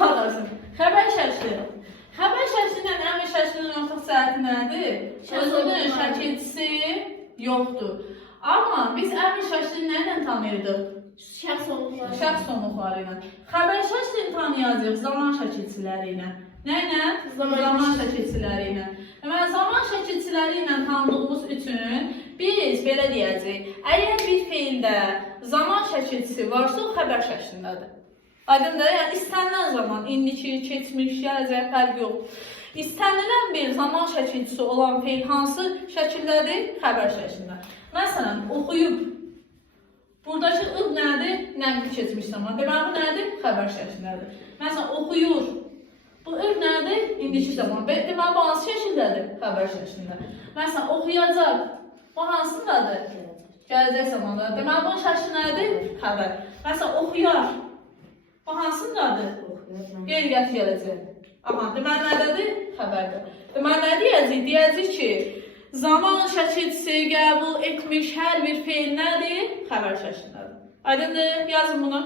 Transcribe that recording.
Baxasın. Xəbər şəkli. Xəbər şəklinin əmr şəklinin ortaq səhəti nədir? Özünün şəkilçisi yoxdur. Amma biz əmr şəklini nə ilə tanıyırdıq? Şəxs onluqları ilə. Xəbər şəklini tanıyacağıq zaman şəkilçiləri ilə. Nə ilə? Zaman şəkilçiləri ilə. Deməli, zaman şəkilçiləri ilə tanıdığımız üçün biz belə deyəcəyik. Əgər bir feildə zaman şəkilçisi varsa, o xəbər şəklindədir. Aydındır, yəni istənilən zaman, indiki, keçmiş, gələcək, fərq yox. İstənilən bir zaman şəkilçisi olan feil hansı şəkildədir? Xəbər şəklində. Məsələn, oxuyub. Buradakı ıb nədir? Nəqli keçmiş zaman. Deməli, bu nədir? Xəbər şəklindədir. Məsələn, oxuyur. Bu ıb nədir? İndiki zaman. Deməli, bu hansı şəkildədir? Xəbər şəklində. Məsələn, oxuyacaq. Bu hansındadır? Gələcək zamandadır. Deməli, bunun şəkli nədir? Xəbər. Məsələn, oxuyar. Bu hansındadır? Qeyri-qəti gələcək. Aha, deməli, nədədir? Xəbərdir. Deməli, nə deyəcək? Deyəcək ki, zaman şəkilçisi qəbul etmiş hər bir feil nədir? Xəbər şəklindədir. Aydındır, yazın bunu.